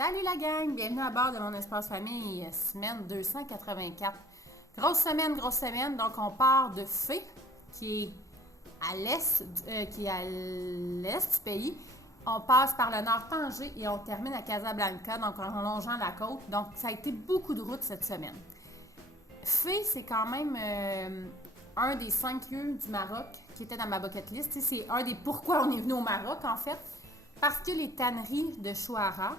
Salut la gang, bienvenue à bord de mon espace famille, semaine 284. Grosse semaine, donc on part de Fé, qui est à l'est, du pays. On passe par le nord Tanger et on termine à Casablanca, donc en longeant la côte. Donc ça a été beaucoup de route cette semaine. Fé, c'est quand même un des 5 lieux du Maroc qui était dans ma bucket list. C'est un des pourquoi on est venu au Maroc en fait, parce que les tanneries de Chouara,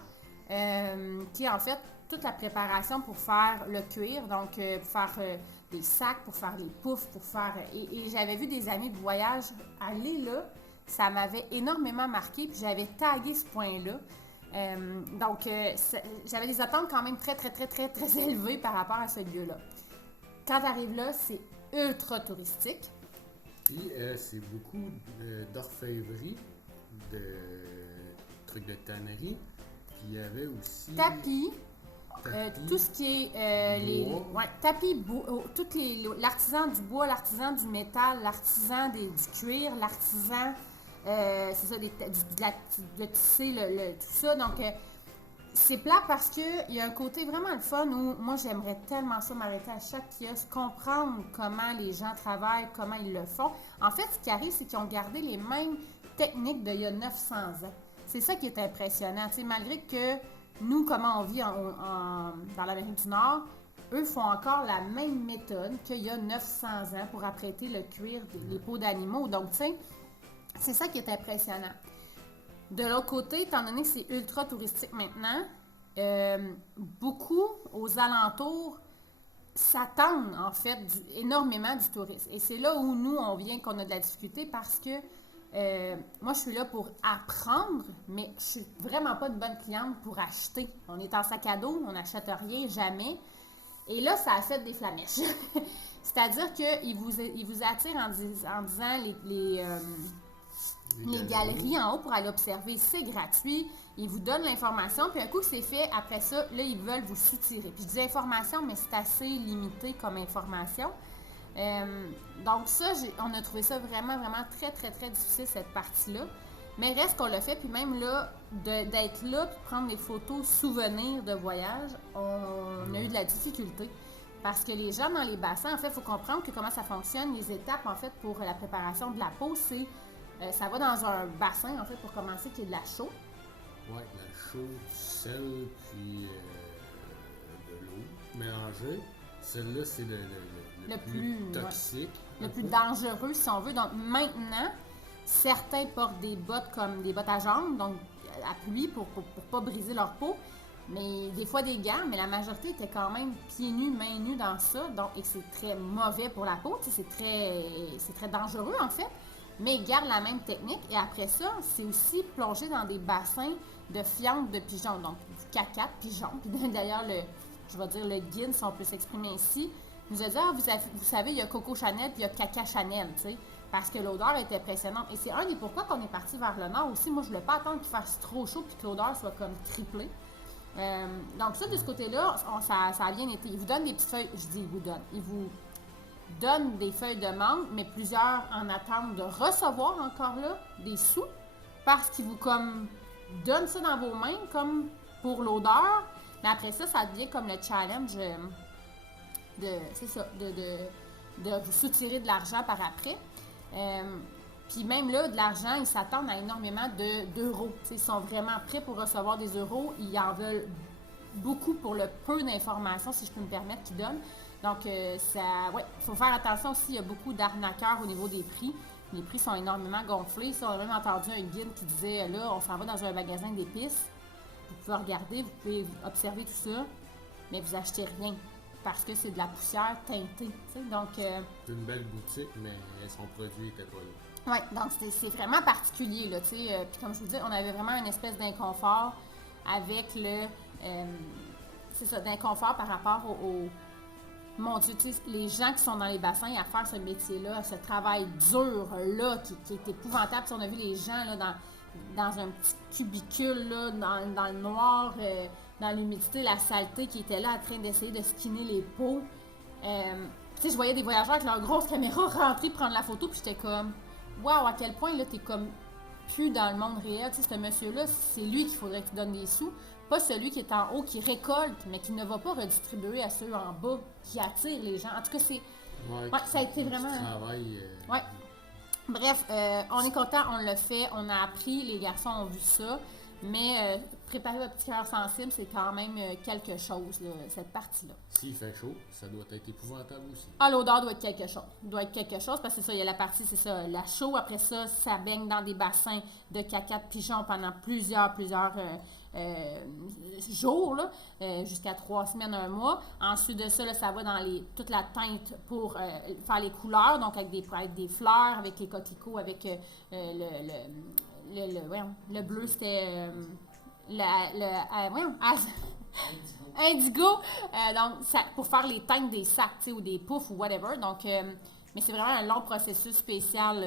qui est en fait toute la préparation pour faire le cuir, donc pour faire des sacs, pour faire les poufs, pour faire... Et j'avais vu des amis de voyage aller là, ça m'avait énormément marqué, puis j'avais tagué ce point-là. Donc, j'avais des attentes quand même très élevées par rapport à ce lieu-là. Quand tu arrives là, c'est ultra touristique. Puis, c'est beaucoup d'orfèvrerie, de trucs de tannerie. Puis, il y avait aussi... Tapis. Tout ce qui est tapis, l'artisan du bois, l'artisan du métal, l'artisan du cuir, l'artisan c'est ça, de tisser, tout ça. Donc, c'est plat parce qu'il y a un côté vraiment le fun où moi, j'aimerais tellement ça m'arrêter à chaque kiosque, comprendre comment les gens travaillent, comment ils le font. En fait, ce qui arrive, c'est qu'ils ont gardé les mêmes techniques d'il y a 900 ans. C'est ça qui est impressionnant. T'sais, malgré que nous, comment on vit dans l'Amérique du Nord, eux font encore la même méthode qu'il y a 900 ans pour apprêter le cuir des peaux d'animaux. Donc, tu sais, c'est ça qui est impressionnant. De l'autre côté, étant donné que c'est ultra touristique maintenant, beaucoup aux alentours s'attendent en fait énormément du tourisme. Et c'est là où nous, on vient qu'on a de la difficulté parce que moi, je suis là pour apprendre, mais je suis vraiment pas une bonne cliente pour acheter. On est en sac à dos, on n'achète rien, jamais. Et là, ça a fait des flamèches. C'est-à-dire qu'ils vous attirent en disant les galeries en haut pour aller observer, c'est gratuit. Ils vous donnent l'information, puis un coup que c'est fait, après ça, là, ils veulent vous soutirer. Puis je dis information, mais c'est assez limité comme information. Donc ça, on a trouvé ça vraiment très difficile, cette partie-là. Mais reste qu'on l'a fait, puis même là, d'être là, puis prendre des photos souvenirs de voyage, on a eu de la difficulté. Parce que les gens dans les bassins, en fait, il faut comprendre que comment ça fonctionne. Les étapes, en fait, pour la préparation de la peau, c'est ça va dans un bassin, en fait, pour commencer, qui est de la chaux. Oui, de la chaux, du sel, puis de l'eau mélangée. Celle-là, c'est le plus toxique. Le plus dangereux, si on veut. Donc, maintenant, certains portent des bottes comme des bottes à jambes, donc à pluie pour pas briser leur peau. Mais des fois des gants, mais la majorité était quand même pieds nus, mains nues dans ça. Donc, et c'est très mauvais pour la peau. C'est très dangereux, en fait. Mais ils gardent la même technique. Et après ça, c'est aussi plonger dans des bassins de fientes de pigeons. Donc, du caca de pigeons. Puis d'ailleurs, le guide, si on peut s'exprimer ici, nous a dit, vous savez, il y a Coco Chanel puis il y a Caca Chanel, tu sais, parce que l'odeur était impressionnante. Et c'est un des pourquoi qu'on est parti vers le nord aussi. Moi, je ne voulais pas attendre qu'il fasse trop chaud puis que l'odeur soit comme triplée. Donc ça, de ce côté-là, ça a bien été. Ils vous donnent des petites feuilles, ils vous donnent des feuilles de mangue, mais plusieurs en attendent de recevoir encore là des sous, parce qu'ils vous comme donnent ça dans vos mains comme pour l'odeur. Mais après ça, ça devient comme le challenge de vous soutirer de l'argent par après. Puis même là, de l'argent, ils s'attendent à énormément d'euros. Ils sont vraiment prêts pour recevoir des euros. Ils en veulent beaucoup pour le peu d'informations, si je peux me permettre, qu'ils donnent. Donc, il faut faire attention aussi. Il y a beaucoup d'arnaqueurs au niveau des prix. Les prix sont énormément gonflés. Ça, on a même entendu un guide qui disait, là, on s'en va dans un magasin d'épices. Vous pouvez regarder, vous pouvez observer tout ça, mais vous achetez rien parce que c'est de la poussière teintée. Donc, c'est une belle boutique, mais son produit n'était pas là. Oui, donc c'est vraiment particulier, là, tu sais. Puis comme je vous dis, on avait vraiment une espèce d'inconfort avec d'inconfort par rapport mon Dieu, tu sais, les gens qui sont dans les bassins à faire ce métier-là, ce travail dur-là, qui est épouvantable. Puis on a vu les gens, là, dans un petit cubicule, là, dans le noir, dans l'humidité, la saleté, qui étaient là en train d'essayer de skinner les peaux. Tu sais, je voyais des voyageurs avec leur grosse caméra rentrer prendre la photo, puis j'étais comme... Wow, à quel point là, t'es comme plus dans le monde réel. Tu sais, ce monsieur-là, c'est lui qu'il faudrait qu'il donne des sous pas celui qui est en haut, qui récolte, mais qui ne va pas redistribuer à ceux en bas, qui attire les gens. En tout cas, c'est... Ouais, ça a été vraiment... Travail, Ouais. Bref, on est content, on l'a fait, on a appris, les garçons ont vu ça, mais préparer votre petit cœur sensible, c'est quand même quelque chose, là, cette partie-là. S'il fait chaud, ça doit être épouvantable aussi. Ah, l'odeur doit être quelque chose. Doit être quelque chose, parce que c'est ça, il y a la partie, c'est ça, la chaux. Après ça, ça baigne dans des bassins de caca de pigeons pendant plusieurs jours, là, jusqu'à 3 semaines, 1 mois. Ensuite de ça, là, ça va dans toute la teinte pour faire les couleurs, donc avec des fleurs, avec les coquelicots, avec le bleu, c'était indigo, donc ça, pour faire les teintes des sacs, ou des poufs ou whatever. Donc, mais c'est vraiment un long processus spécial.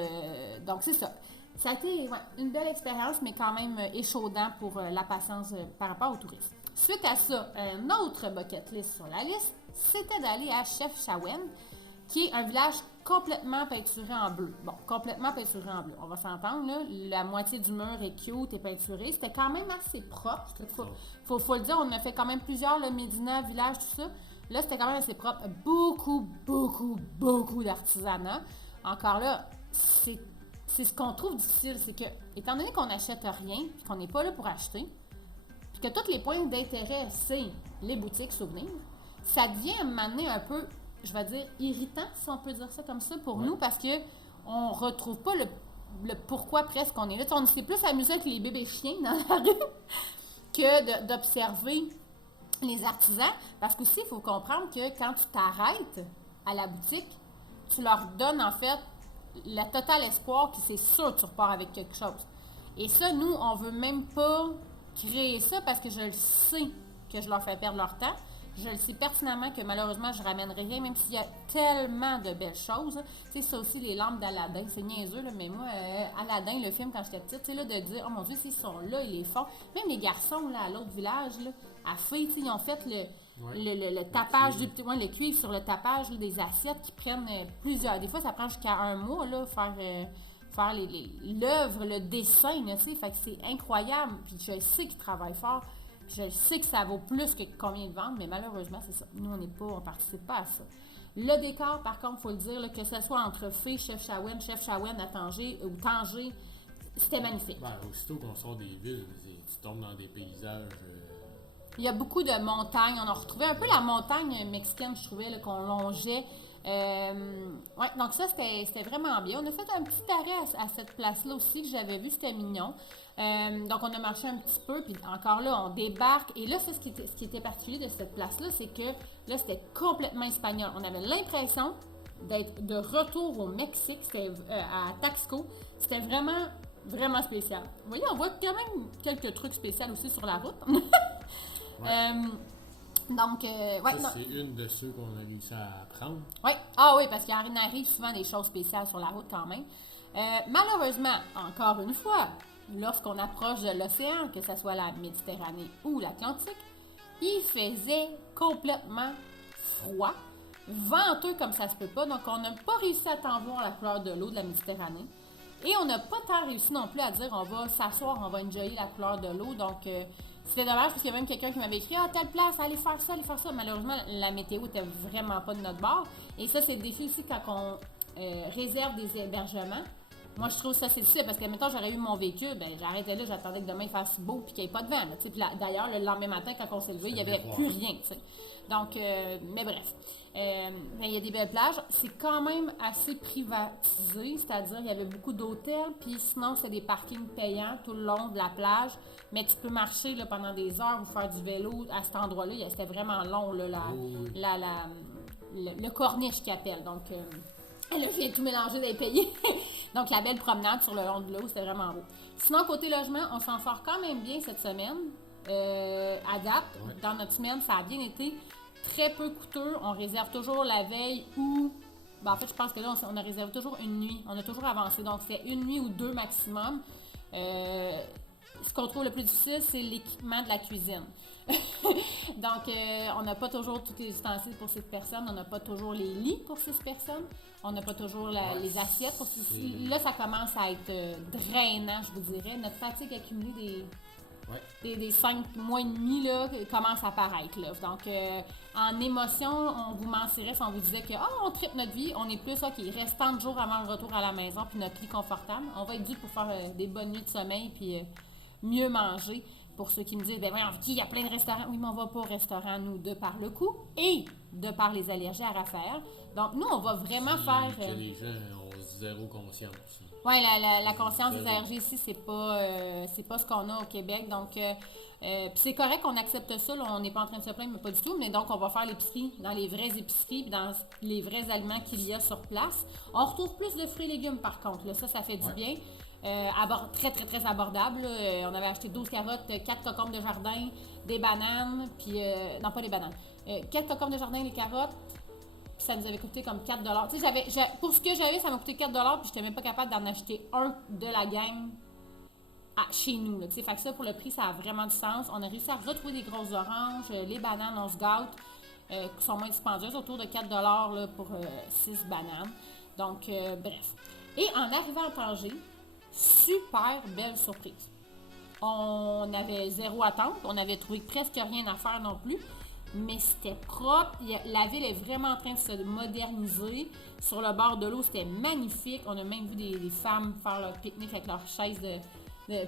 Donc, c'est ça. Ça a été une belle expérience, mais quand même échaudant pour la patience par rapport aux touristes. Suite à ça, un autre bucket list sur la liste, c'était d'aller à Chefchaouen, qui est un village complètement peinturé en bleu. Bon, complètement peinturé en bleu, on va s'entendre, là. La moitié du mur est cute et peinturé. C'était quand même assez propre. Faut le dire, on a fait quand même plusieurs, le Médina, village, tout ça. Là, c'était quand même assez propre. Beaucoup d'artisanat. Encore là, c'est ce qu'on trouve difficile, c'est que, étant donné qu'on n'achète rien, puis qu'on n'est pas là pour acheter, puis que tous les points d'intérêt, c'est les boutiques souvenirs, ça devient à un moment donné un peu, je vais dire, irritant, si on peut dire ça comme ça, pour nous, parce que on retrouve pas le pourquoi presque on est là. On s'est plus amusé avec les bébés chiens dans la rue que d'observer les artisans, parce qu'aussi, il faut comprendre que quand tu t'arrêtes à la boutique, tu leur donnes en fait le total espoir que c'est sûr que tu repars avec quelque chose. Et ça, nous, on veut même pas créer ça parce que je le sais que je leur fais perdre leur temps. Je le sais pertinemment que malheureusement, je ramènerai rien, même s'il y a tellement de belles choses. Tu sais, ça aussi, les lampes d'Aladin, c'est niaiseux, là, mais moi, Aladin, le film, quand j'étais petite, tu sais, là, de dire, oh mon Dieu, s'ils sont là, ils les font. Même les garçons, là, à l'autre village, là, à Fée, tu sais, ils ont fait le tapage du petit, le cuivre sur le tapage là, des assiettes qui prennent plusieurs. Des fois, ça prend jusqu'à 1 mois, là, faire l'œuvre, le dessin, tu sais, fait que c'est incroyable. Puis je sais qu'ils travaillent fort. Je sais que ça vaut plus que combien de ventes, mais malheureusement, c'est ça. Nous, on participe pas à ça. Le décor, par contre, il faut le dire, là, que ce soit entre Fée, Chefchaouen à Tanger ou Tanger, c'était magnifique. Ben, aussitôt qu'on sort des villes, tu tombes dans des paysages... Il y a beaucoup de montagnes. On a retrouvé un peu la montagne mexicaine, je trouvais, là, qu'on longeait. Donc ça, c'était vraiment bien. On a fait un petit arrêt à cette place-là aussi que j'avais vu, c'était mignon. Donc on a marché un petit peu, puis encore là, on débarque. Et là, c'est ce qui était particulier de cette place-là, c'est que là, c'était complètement espagnol. On avait l'impression d'être de retour au Mexique, c'était à Taxco. C'était vraiment spécial. Vous voyez, on voit quand même quelques trucs spéciaux aussi sur la route. C'est une de ceux qu'on a réussi à prendre. Oui, parce qu'il arrive souvent des choses spéciales sur la route quand même. Malheureusement, encore une fois, lorsqu'on approche de l'océan, que ce soit la Méditerranée ou l'Atlantique, il faisait complètement froid, venteux comme ça se peut pas, donc on n'a pas réussi à tant voir la couleur de l'eau de la Méditerranée. Et on n'a pas tant réussi non plus à dire on va s'asseoir, on va enjoyer la couleur de l'eau, donc... c'était dommage parce qu'il y a même quelqu'un qui m'avait écrit « Ah, telle place, allez faire ça, allez faire ça ». Malheureusement, la météo était vraiment pas de notre bord. Et ça, c'est le défi aussi quand on réserve des hébergements. Moi, je trouve ça c'est difficile parce que, mettons, j'aurais eu mon véhicule, ben j'arrêtais là, j'attendais que demain il fasse beau puis qu'il n'y ait pas de vent. Là, puis d'ailleurs, le lendemain matin, quand on s'est levé, il n'y avait plus rien. T'sais. Donc, mais bref. Il y a des belles plages. C'est quand même assez privatisé, c'est-à-dire il y avait beaucoup d'hôtels, puis sinon, c'est des parkings payants tout le long de la plage. Mais tu peux marcher là, pendant des heures ou faire du vélo à cet endroit-là. C'était vraiment long, là, le corniche qu'ils appellent. Donc, là, je viens tout mélanger des pays. Donc, la belle promenade sur le long de l'eau, c'était vraiment beau. Sinon, côté logement, on s'en sort quand même bien cette semaine. À date, dans notre semaine, ça a bien été très peu coûteux. On réserve toujours la veille ou... Ben, en fait, je pense que là, on a réservé toujours une nuit. On a toujours avancé. Donc, c'est une nuit ou 2 maximum. Ce qu'on trouve le plus difficile, c'est l'équipement de la cuisine. Donc, on n'a pas toujours tous les ustensiles pour 6 personnes. On n'a pas toujours les lits pour 6 personnes. On n'a pas toujours les assiettes pour 6. Là, ça commence à être drainant, je vous dirais. Notre fatigue accumulée des... des 5 mois et demi là, commencent à apparaître. Là. Donc, en émotion, on vous mentirait si on vous disait que on tripe notre vie, on est plus reste tant de jours avant le retour à la maison, puis notre lit confortable. On va être dû pour faire des bonnes nuits de sommeil, puis mieux manger. Pour ceux qui me disent, ben oui, il y a plein de restaurants. Oui, mais on va pas au restaurant, nous, de par le coût et de par les allergies à Raphaël. Donc, nous, on va vraiment faire... que les gens ont zéro conscience. Oui, la conscience des allergies ici, c'est pas ce qu'on a au Québec. Donc, puis c'est correct qu'on accepte ça. Là, on n'est pas en train de se plaindre, mais pas du tout. Mais donc, on va faire l'épicerie dans les vraies épiceries, puis dans les vrais aliments qu'il y a sur place. On retrouve plus de fruits et légumes, par contre. Là, ça fait du bien. Très, très, très abordable. On avait acheté 12 carottes, 4 cocombes de jardin, des bananes, puis... non, pas les bananes. 4 cocombes de jardin, les carottes, puis ça nous avait coûté comme 4 $. Tu sais, pour ce que j'avais, ça m'a coûté 4 $, puis j'étais même pas capable d'en acheter un de la gang chez nous. Là, fait que ça, pour le prix, ça a vraiment du sens. On a réussi à retrouver des grosses oranges, les bananes, on se gâte, qui sont moins dispendieuses, autour de 4 $ là, pour 6 bananes. Donc, bref. Et en arrivant à Tanger, super belle surprise. On avait zéro attente, on avait trouvé presque rien à faire non plus, mais c'était propre. La ville est vraiment en train de se moderniser. Sur le bord de l'eau, c'était magnifique. On a même vu des femmes faire leur pique-nique avec leurs chaises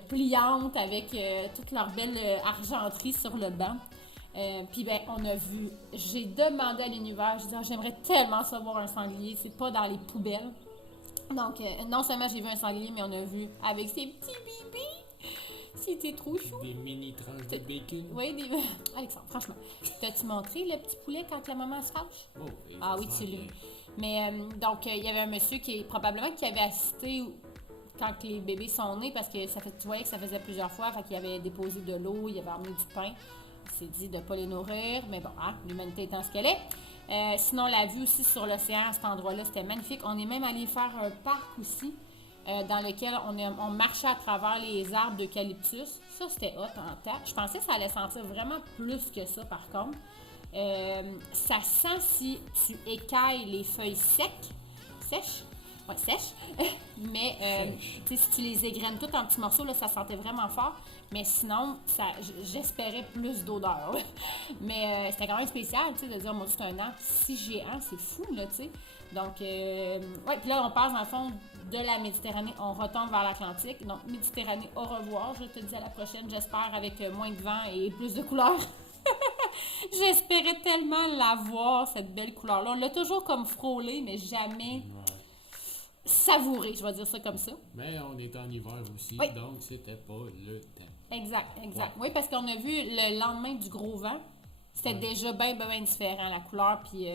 pliantes, avec toute leur belle argenterie sur le banc. Puis on a vu, j'ai demandé à l'univers, je disais, j'aimerais tellement savoir un sanglier, c'est pas dans les poubelles. Donc, non seulement j'ai vu un sanglier, mais on a vu avec ses petits bébés. C'était trop chou. Des mini tranches de bacon. Oui, Alexandre, franchement, t'as-tu montré le petit poulet quand la maman se fâche? Oh, Oui, tu l'as. Mais donc, il y avait un monsieur qui avait assisté quand les bébés sont nés, parce que tu voyais que ça faisait plusieurs fois, fait qu'il avait déposé de l'eau, il avait emmené du pain. Il s'est dit de ne pas les nourrir, mais bon, l'humanité étant ce qu'elle est. Sinon, la vue aussi sur l'océan à cet endroit-là, c'était magnifique. On est même allé faire un parc aussi, dans lequel on marchait à travers les arbres d'eucalyptus. Ça, c'était hot en temps. Je pensais que ça allait sentir vraiment plus que ça, par contre. Ça sent si tu écailles les feuilles sèches. Ouais, sèches. Mais si tu les égrènes toutes en petits morceaux, là, ça sentait vraiment fort. Mais sinon, j'espérais plus d'odeur. Mais c'était quand même spécial, tu sais, de dire, moi, c'est un arbre si géant, c'est fou, là, tu sais. Donc, puis là, on passe, dans le fond, de la Méditerranée, on retombe vers l'Atlantique. Donc, Méditerranée, au revoir. Je te dis à la prochaine, j'espère, avec moins de vent et plus de couleurs. J'espérais tellement la voir, cette belle couleur-là. On l'a toujours comme frôlée, mais jamais... savouré, je vais dire ça comme ça. Mais on est en hiver aussi, donc c'était pas le temps. Exact. Ouais. Oui, parce qu'on a vu le lendemain du gros vent, c'était déjà bien différent, la couleur, puis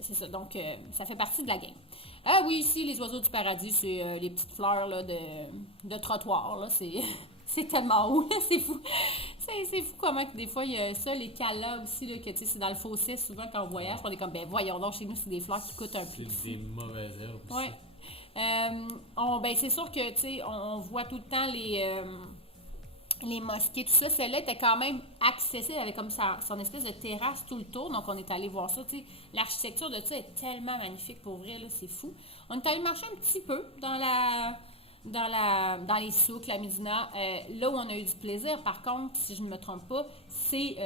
c'est ça. Donc, ça fait partie de la game. Ah oui, ici, les oiseaux du paradis, c'est les petites fleurs là, de trottoir, là, c'est tellement haut, c'est fou. C'est fou comment que des fois, il y a ça, les calas aussi, là, que tu sais, c'est dans le fossé, souvent quand on voyage, on est comme, voyons donc, chez nous, c'est des fleurs qui coûtent un peu. C'est des mauvaises herbes aussi. Oui. C'est sûr que, tu sais, on voit tout le temps les mosquées, tout ça. Celle-là était quand même accessible, elle avait comme son espèce de terrasse tout le tour, donc on est allé voir ça, tu sais. L'architecture de ça est tellement magnifique, pour vrai, là, c'est fou. On est allé marcher un petit peu dans les souks, la Médina. Là où on a eu du plaisir, par contre, si je ne me trompe pas, c'est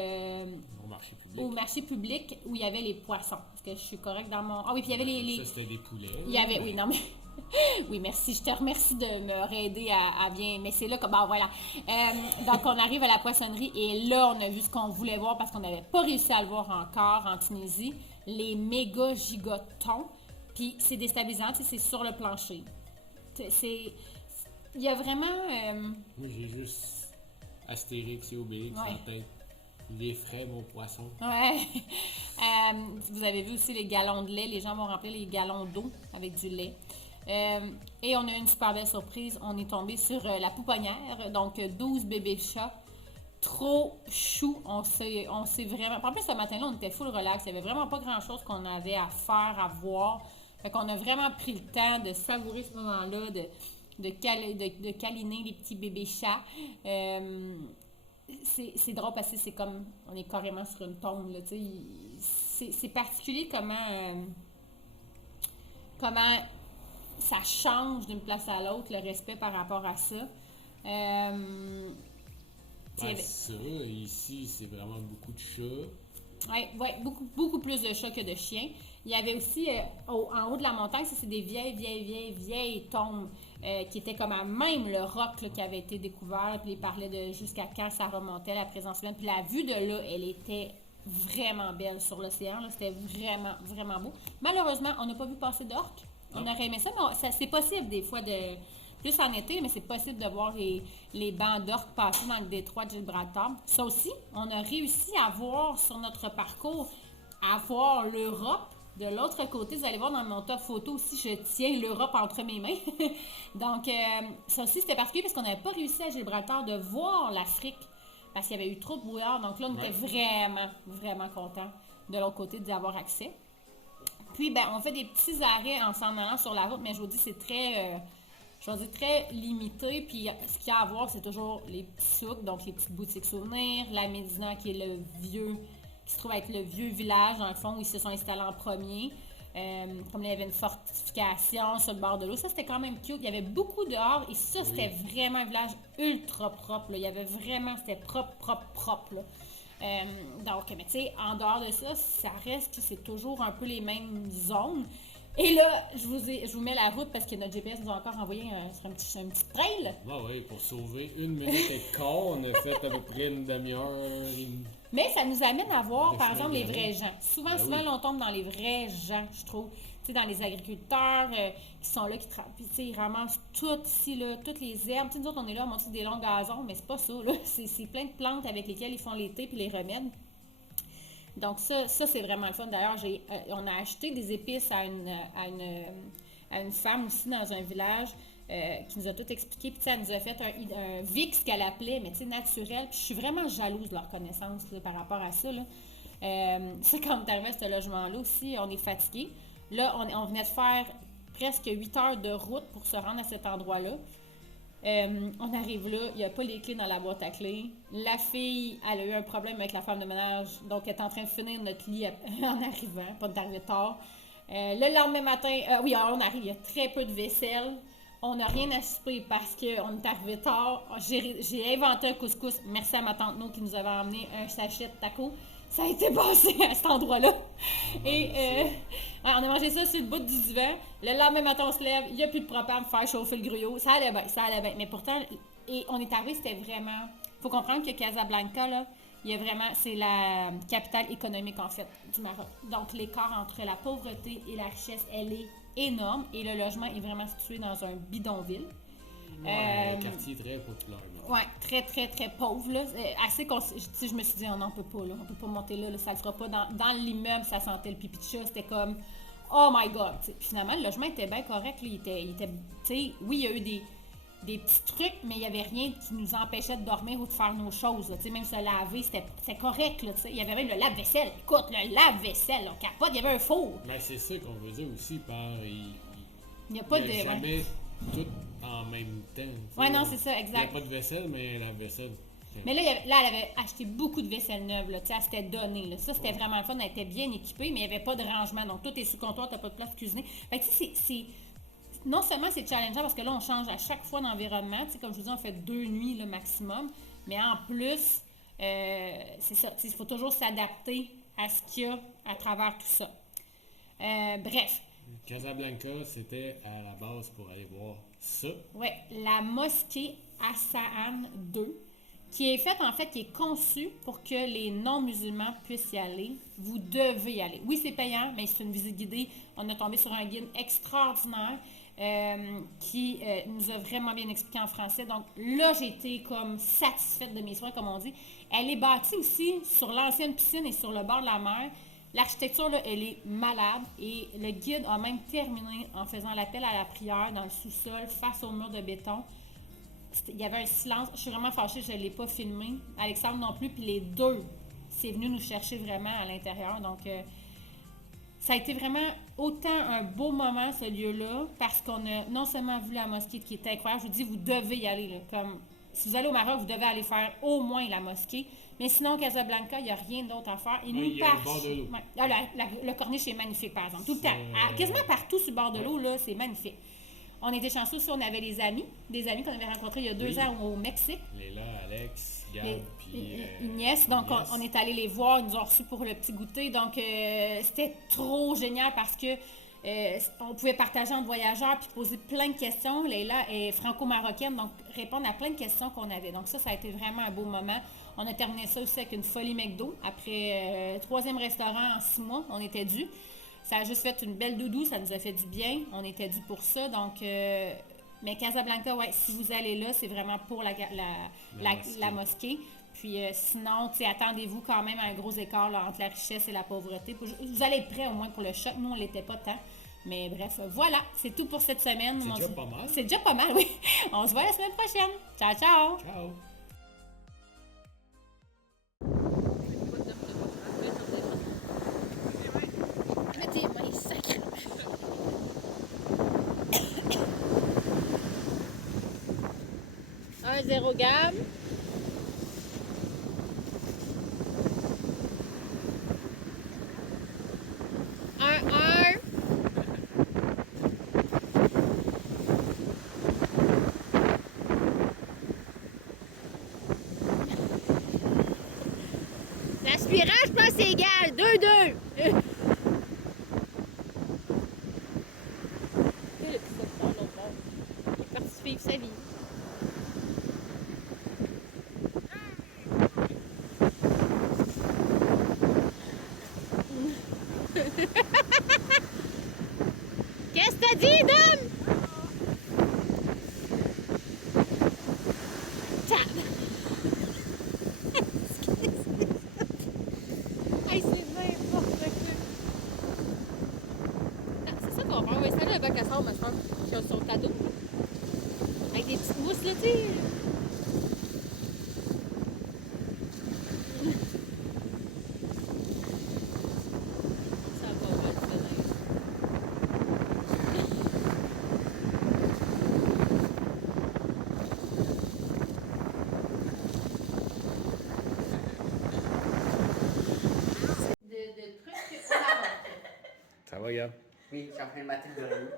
au marché public où il y avait les poissons. Est-ce que je suis correcte dans mon... oui, puis il y avait Ça, c'était des poulets. Il y avait... Oui, non, mais... Oui, merci. Je te remercie de me réaider à bien... Mais c'est là que... voilà. Donc, on arrive à la poissonnerie et là, on a vu ce qu'on voulait voir parce qu'on n'avait pas réussi à le voir encore en Tunisie. Les méga gigotons. Puis, c'est déstabilisant, tu sais, c'est sur le plancher. Il y a vraiment... Moi, j'ai juste Astérix et Obélix en tête. Les frais, mon poisson. Ouais. Vous avez vu aussi les galons de lait. Les gens vont remplir les galons d'eau avec du lait. Et on a eu une super belle surprise. On est tombé sur la pouponnière. Donc, 12 bébés chats. Trop chou. On s'est vraiment... En plus, ce matin-là, on était full relax. Il n'y avait vraiment pas grand-chose qu'on avait à faire, à voir. Fait qu'on a vraiment pris le temps de savourer ce moment-là, de câliner les petits bébés chats. C'est drôle parce que c'est comme... On est carrément sur une tombe, là, tu sais. C'est particulier comment ça change d'une place à l'autre, le respect par rapport à ça. Ben, ça, ici, c'est vraiment beaucoup de chats. Oui, beaucoup plus de chats que de chiens. Il y avait aussi, en haut de la montagne, ça, c'est des vieilles tombes qui étaient comme à même le roc là, qui avait été découvert. Puis ils parlaient de jusqu'à quand ça remontait, la présence humaine. Puis la vue de là, elle était vraiment belle sur l'océan. Là. C'était vraiment, vraiment beau. Malheureusement, on n'a pas vu passer d'orques. On aurait aimé ça, mais c'est possible des fois de... Plus en été, mais c'est possible de voir les bancs d'orques passer dans le détroit de Gibraltar. Ça aussi, on a réussi à voir sur notre parcours, à voir l'Europe. De l'autre côté, vous allez voir dans mon top photo aussi, je tiens l'Europe entre mes mains. Donc, ça aussi, c'était particulier parce qu'on n'avait pas réussi à Gibraltar de voir l'Afrique parce qu'il y avait eu trop de brouillard. Donc là, on était vraiment, vraiment contents de l'autre côté d'y avoir accès. Puis, ben, on fait des petits arrêts en s'en allant sur la route, mais je vous dis, c'est très... très limité, puis ce qu'il y a à voir, c'est toujours les petits souks, donc les petites boutiques souvenirs, la Médina qui est qui se trouve être le vieux village, dans le fond, où ils se sont installés en premier. Comme il y avait une fortification sur le bord de l'eau, ça c'était quand même cute. Il y avait beaucoup dehors, et ça c'était vraiment un village ultra propre, là. Il y avait vraiment, c'était propre, là. Donc, mais tu sais, en dehors de ça, ça reste que c'est toujours un peu les mêmes zones. Et là, je vous mets la route parce que notre GPS nous a encore envoyé un petit trail. Ah oui, pour sauver 1 minute et quart, on a fait à peu près une demi-heure. Mais ça nous amène à voir, par exemple, les vrais gens. Souvent, on tombe dans les vrais gens, je trouve. Tu sais, dans les agriculteurs qui sont là, ils ramassent tout ici, là, toutes les herbes. Tu sais, nous autres, on est là à monter des longs gazons, mais c'est pas ça, là. C'est plein de plantes avec lesquelles ils font l'été puis les remèdes. Donc ça c'est vraiment le fun. D'ailleurs, on a acheté des épices à une femme aussi dans un village qui nous a tout expliqué. Puis elle nous a fait un VIX qu'elle appelait, mais tu sais, naturel. Puis je suis vraiment jalouse de leur connaissance là, par rapport à ça. Là. Ça, quand on est arrivé à ce logement-là aussi, on est fatigué. Là, on venait de faire presque 8 heures de route pour se rendre à cet endroit-là. On arrive là, il n'y a pas les clés dans la boîte à clés. La fille, elle a eu un problème avec la femme de ménage, donc elle est en train de finir notre lit en arrivant, pas d'arriver tard. Le lendemain matin, on arrive, il y a très peu de vaisselle. On n'a rien à souper parce qu'on est arrivé tard. J'ai inventé un couscous. Merci à ma tante No qui nous avait emmené un sachet de tacos. Ça a été passé à cet endroit-là. Et on a mangé ça sur le bout du divan. Le lendemain matin, on se lève, il n'y a plus de propane pour faire chauffer le gruau. Ça allait bien. Mais pourtant, on est arrivé, c'était vraiment... Il faut comprendre que Casablanca, là, c'est la capitale économique, en fait, du Maroc. Donc, l'écart entre la pauvreté et la richesse, elle est énorme. Et le logement est vraiment situé dans un bidonville. Un quartier très populaire. Oui, très, très, très pauvre. Là. Je me suis dit, on peut pas, là. On peut pas monter là, ça le fera pas. Dans l'immeuble, ça sentait le pipi de chat. C'était comme, oh my God. Puis finalement, le logement était bien correct. Là. Il était oui, il y a eu des petits trucs, mais il n'y avait rien qui nous empêchait de dormir ou de faire nos choses. Là. Même se laver, c'était correct. Là, il y avait même le lave-vaisselle. Écoute, le lave-vaisselle, on capote, il y avait un four. Mais c'est ça qu'on veut dire aussi par... Il n'y a pas de... jamais tout en même temps. Oui, non, c'est ça, exact. Il n'y a pas de vaisselle, mais la vaisselle. Mais là, elle avait acheté beaucoup de vaisselle neuve. Là, elle s'était donné. Là. Ça, c'était vraiment le fun. Elle était bien équipée, mais il n'y avait pas de rangement. Donc, tout est sous comptoir, tu n'as pas de place pour cuisiner. Fait que, c'est... Non seulement c'est challengeant parce que là, on change à chaque fois d'environnement. Comme je vous dis, on fait 2 nuits le maximum. Mais en plus, c'est ça. Il faut toujours s'adapter à ce qu'il y a à travers tout ça. Bref. Casablanca, c'était à la base pour aller voir ça. Oui, la mosquée Hassan II, qui est conçue pour que les non-musulmans puissent y aller. Vous devez y aller. Oui, c'est payant, mais c'est une visite guidée. On a tombé sur un guide extraordinaire qui nous a vraiment bien expliqué en français. Donc là, j'ai été comme satisfaite de mes soins, comme on dit. Elle est bâtie aussi sur l'ancienne piscine et sur le bord de la mer. L'architecture, là, elle est malade et le guide a même terminé en faisant l'appel à la prière dans le sous-sol face au mur de béton. Il y avait un silence. Je suis vraiment fâchée, je ne l'ai pas filmé. Alexandre non plus, puis les deux, c'est venu nous chercher vraiment à l'intérieur. Donc, ça a été vraiment autant un beau moment, ce lieu-là, parce qu'on a non seulement vu la mosquée qui était incroyable, je vous dis, vous devez y aller. Là, comme, si vous allez au Maroc, vous devez aller faire au moins la mosquée. Mais sinon, Casablanca, il n'y a rien d'autre à faire. Il y a le bord de l'eau. Ouais. Le corniche est magnifique, par exemple. Tout le temps. Quasiment partout sur le bord de l'eau, là, c'est magnifique. On était chanceux aussi, on avait des amis qu'on avait rencontrés il y a 2 ans au Mexique. Léla, Alex, Gab, puis Ignace. Donc, Ignace. on est allé les voir, ils nous ont reçus pour le petit goûter. Donc, c'était trop génial parce que on pouvait partager entre voyageurs puis poser plein de questions. Léla est franco-marocaine, donc répondre à plein de questions qu'on avait. Donc, ça a été vraiment un beau moment. On a terminé ça aussi avec une folie McDo. Après 3e restaurant en 6 mois, on était dû. Ça a juste fait une belle doudou, ça nous a fait du bien. On était dû pour ça. Donc, mais Casablanca, ouais, si vous allez là, c'est vraiment pour la mosquée. Puis sinon, attendez-vous quand même à un gros écart là, entre la richesse et la pauvreté. Vous allez être prêts au moins pour le choc. Nous, on l'était pas tant. Mais bref, voilà, c'est tout pour cette semaine. C'est déjà pas mal. C'est déjà pas mal, oui. On se voit la semaine prochaine. Ciao, ciao! Ciao! Mettez les mains sacrées. 1-0 gamme. 1-1. L'aspirant, je pense que c'est égal. 2-2. Le petit docteur, l'autre bord, il est parti suivre sa vie. Qu'est-ce que t'as dit, Dom? Hey, c'est n'importe quoi. Ah, c'est ça qu'on va faire. On va installer un bac à sable, ma soeur, qui a son cadeau. Avec des petites mousses, là, tu sais. Ça va mal finir. De trucs qu'on a. Ça va, Gab? Oui, j'ai fait le matin d'oreiller.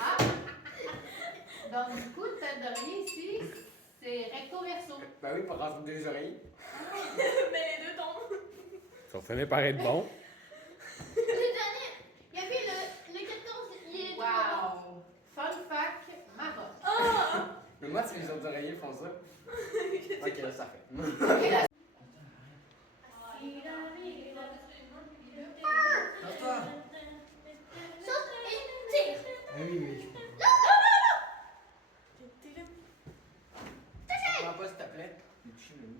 Ah! Donc, du coup, le tête d'oreiller ici, c'est recto verso. Ben oui, pour rentrer 2 oreilles. Mais les deux tombent. Ça finit par être bon. J'ai donné. Il y avait le 14, il est Wow! Fun fact, Maroc. Oh! Mais moi, si les autres oreillers font ça. Ok, là, ça fait. Lance-toi! Saute et tire. Ah oui, oui. Prends pas, s'il te plaît. Le toucher, mais oui.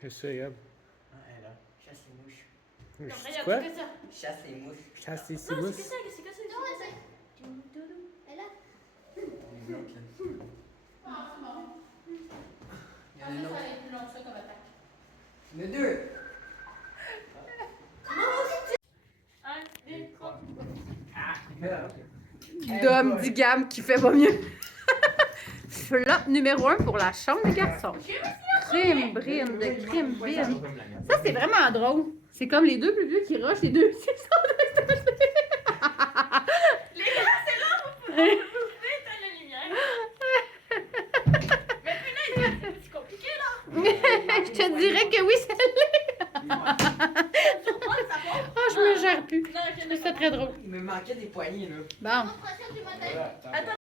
Qu'est-ce que c'est, Gab? Ah, elle est là. Chasse les mouches. C'est quoi? Chasse les mouches. Chasse les Non, cimous. c'est que ça, qu'est-ce que c'est? Non, c'est. Elle est là. Les blocs, là. Ah, c'est bon. Il y en a une Ça autre. va être plus long que ça comme attaque. Le 2. Un, deux, trois. Dom Digam qui fait pas mieux. Flop numéro 1 pour la chambre des garçons. Crime, brine, de crime, brine. Ça, c'est vraiment drôle. C'est comme les deux plus vieux qui rushent, les deux petits qui sont Les gars, c'est là, vous pouvez éteindre la lumière. Mais punaise, c'est compliqué là. Je te dirais que oui, ça l'est. Sur moi, ça va. Oh, je me gère plus. Non, je Mais c'est très drôle. Il me manquait des poignées, là. Bon. Prochaine du matin. Voilà, attends. Attends.